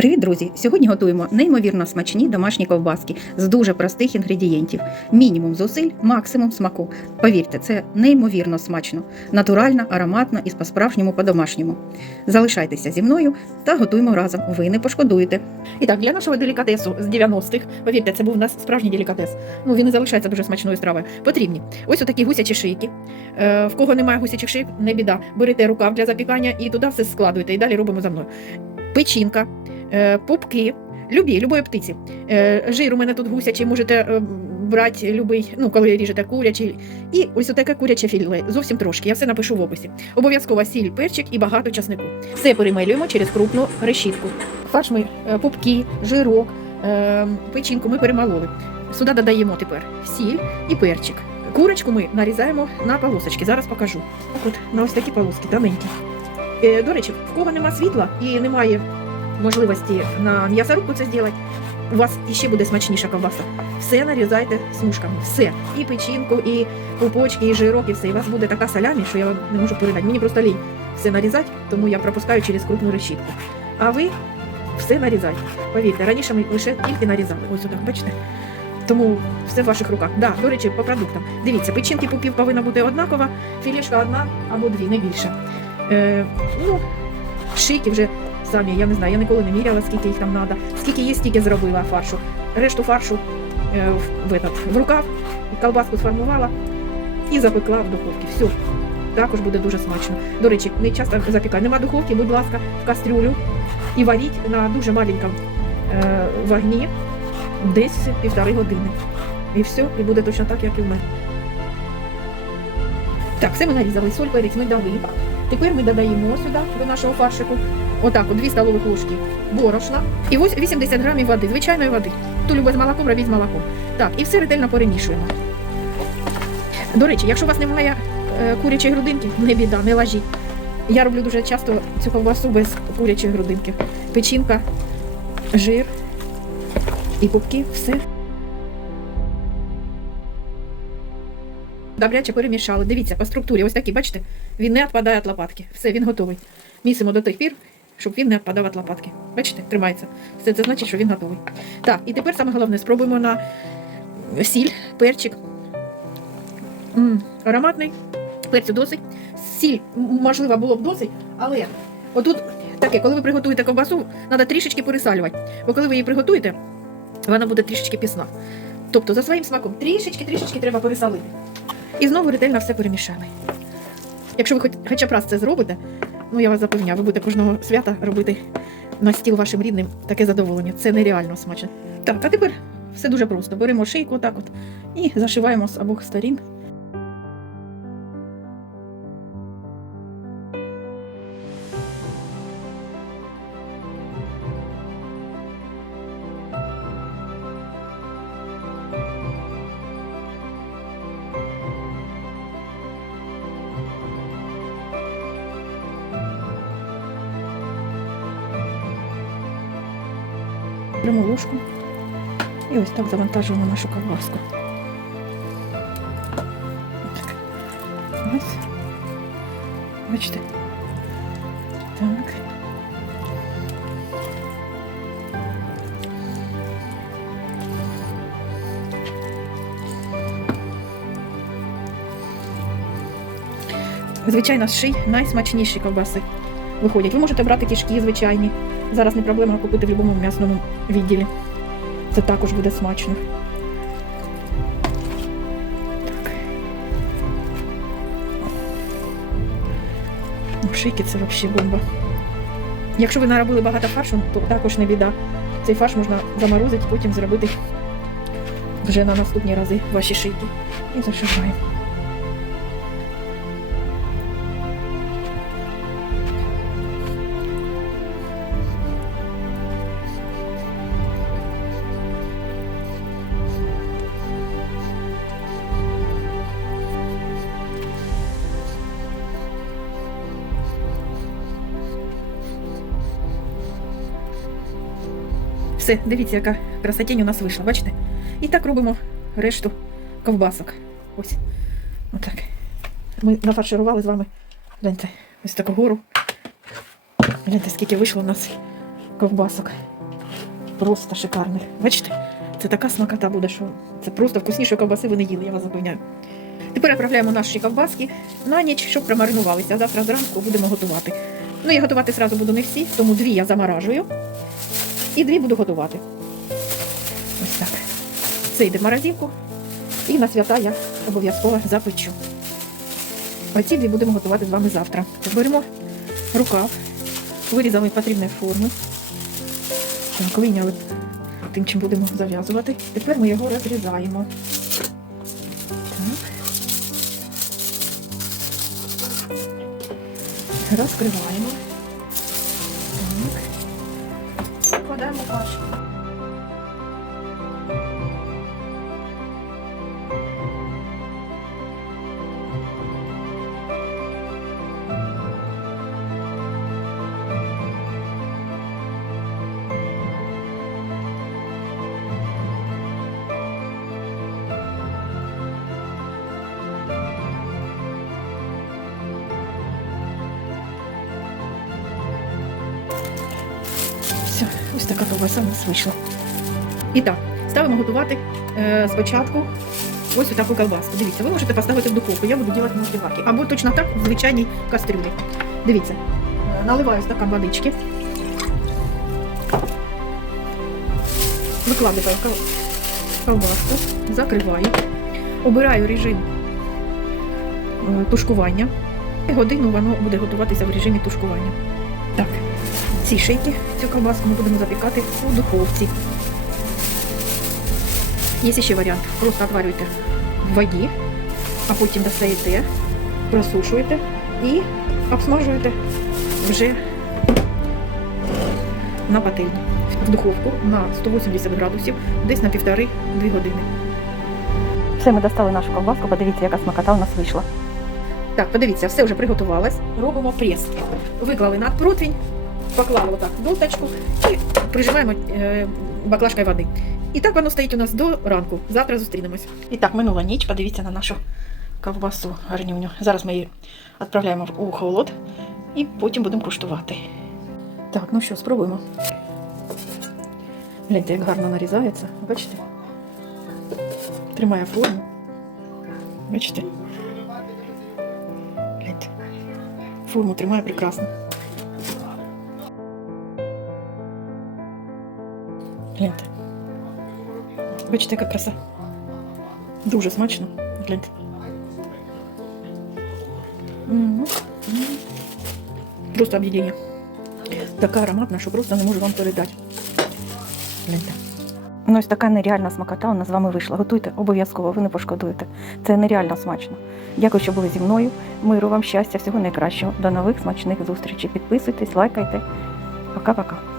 Привіт, друзі! Сьогодні готуємо неймовірно смачні домашні ковбаски з дуже простих інгредієнтів. Мінімум зусиль, максимум смаку. Повірте, це неймовірно смачно, натурально, ароматно і по-справжньому по-домашньому. Залишайтеся зі мною та готуємо разом. Ви не пошкодуєте. І так, для нашого делікатесу з 90-х, повірте, це був у нас справжній делікатес. Ну він і залишається дуже смачною стравою. Потрібні ось отакі гусячі шийки. Е, в кого немає гусячих шийок, не біда. Берете рукав для запікання і туди все складуєте. І далі робимо за мною. Печінка, пупки, любі, любої птиці. Е, Жир у мене тут гусячий, можете е, брати любий, ну коли ріжете курячий. І ось таке куряче філе, зовсім трошки. Я все напишу в описі. Обов'язково сіль, перчик і багато часнику. Все перемелюємо через крупну решітку. Фарш ми е, пупки, жирок, е, печінку ми перемололи. Сюди додаємо тепер сіль і перчик. Курочку ми нарізаємо на полосочки. Зараз покажу. От на ось такі полоски, тоненькі. Е, До речі, в кого нема світла і немає можливості на м'ясорубку це зробити, у вас іще буде смачніша ковбаса. Все нарізайте смужками. Все. І печінку, і пупочки, і жирок, і все. І у вас буде така салямі, що я вам не можу передати. Мені просто лінь все нарізати, тому я пропускаю через крупну решітку. А ви все нарізайте. Повірте, раніше ми лише тільки нарізали. Ось отак, бачите? Тому все в ваших руках. Да, до речі, по продуктам. Дивіться, печінки пупів повинна бути однакова, філішка одна або дві, не більше. Е, ну, шийки вже самі, я не знаю, я ніколи не міряла, скільки їх там треба. Скільки є, стільки зробила фаршу. Решту фаршу е, в, этот, в рукав, колбаску сформувала і запекла в духовці. Все. Також буде дуже смачно. До речі, не часто запікати. Нема духовки, будь ласка, в кастрюлю і варіть на дуже маленькому е, вогні десь півтори години. І все, і буде точно так, як і в мене. Так, все ми нарізали, соль, перець ми дали. Тепер ми додаємо сюди до нашого фаршику отак, от 2 столових ложки борошна і ось 80 грамів води, звичайної води. Хто любить з молоком, робіть з молоком. Так, і все ретельно перемішуємо. До речі, якщо у вас немає е, курячої грудинки, не біда, не лажіть. Я роблю дуже часто цю ковбасу без курячої грудинки. Печінка, жир і пупки, все. Добряче перемішали. Дивіться, по структурі, ось такий, бачите, він не відпадає від лопатки. Все, він готовий. Місимо до тих пір, щоб він не відпадав від лопатки. Бачите, тримається. Все це значить, що він готовий. Так, і тепер саме головне, спробуємо на сіль, перчик. м ароматний, перцю досить. Сіль, можливо, було б досить, але отут таке, коли ви приготуєте ковбасу, треба трішечки пересалювати. Бо коли ви її приготуєте, вона буде трішечки пісна. Тобто за своїм смаком трішечки-трішечки треба пересолити. І знову ретельно все перемішали. Якщо ви хоч, хоча б раз це зробите, ну я вас запевняю, ви будете кожного свята робити на стіл вашим рідним таке задоволення. Це нереально смачно. Так, а тепер все дуже просто. Беремо шийку отак от і зашиваємо з обох сторін. Беремо ложку і ось так завантажуємо нашу ковбаску. Так. Ось. Бачите? Так. Звичайно, з ший найсмачніші ковбаси виходять. Ви можете брати кишки звичайні. Зараз не проблема купити в будь-якому м'ясному відділі. Це також буде смачно. Так. Шийки це взагалі бомба. Якщо ви наробили багато фаршу, то також не біда. Цей фарш можна заморозити, потім зробити вже на наступні рази ваші шийки. І зашиваємо. Все, дивіться, яка красотінь у нас вийшла, бачите? І так робимо решту ковбасок. Ось. Отак. Ми нафарширували з вами. Гляньте, ось таку гору. Гляньте, скільки вийшло у нас ковбасок. Просто шикарних. Бачите? Це така смакота буде, що це просто вкуснішої ковбаси ви не їли, я вас запевняю. Тепер відправляємо наші ковбаски на ніч, щоб промаринувалися. А завтра зранку будемо готувати. Ну, я готувати зразу буду не всі, тому дві я заморажую і дві буду готувати. Ось так. Це йде в морозилку. І на свята я обов'язково запечу. Оці дві будемо готувати з вами завтра. Беремо рукав, вирізали потрібної форми. Так, вийняли тим, чим будемо зав'язувати. Тепер ми його розрізаємо. Так. Розкриваємо. Так. Вкладаємо пачку. Така ковбаса у нас вийшла. І так, ставимо готувати е, спочатку ось таку колбаску. Дивіться, ви можете поставити в духовку, я буду робити мультиварки. Або точно так в звичайній кастрюлі. Дивіться, е, наливаю стакан водички. Викладаю кол- колбаску, закриваю, обираю режим е, тушкування. Годину воно буде готуватися в режимі тушкування. Так, ці шийки, цю колбаску ми будемо запікати у духовці. Є ще варіант. Просто отварюєте в воді, а потім достаєте, просушуєте і обсмажуєте вже на пательні. В духовку на 180 градусів, десь на півтори-дві години. Все, ми достали нашу ковбаску, подивіться, яка смакота у нас вийшла. Так, подивіться, все вже приготувалось. Робимо прес. Виклали на противень, поклали отак долточку і прижимаємо е, баклажкою води. І так воно стоїть у нас до ранку. Завтра зустрінемось. І так, минула ніч, подивіться на нашу ковбасу гарнюню. Зараз ми її відправляємо у холод і потім будемо куштувати. Так, ну що, спробуємо. Гляньте, як гарно нарізається. Бачите? Тримає форму. Бачите? Гляньте. Форму тримає прекрасно. Гляньте. Бачите, яка краса. Дуже смачно. Гляньте. Просто об'єднання. Така ароматна, що просто не можу вам передати. Гляньте. Ну, ось така нереальна смакота у нас з вами вийшла. Готуйте обов'язково, ви не пошкодуєте. Це нереально смачно. Дякую, що були зі мною. Миру вам, щастя, всього найкращого. До нових смачних зустрічей. Підписуйтесь, лайкайте. Пока-пока.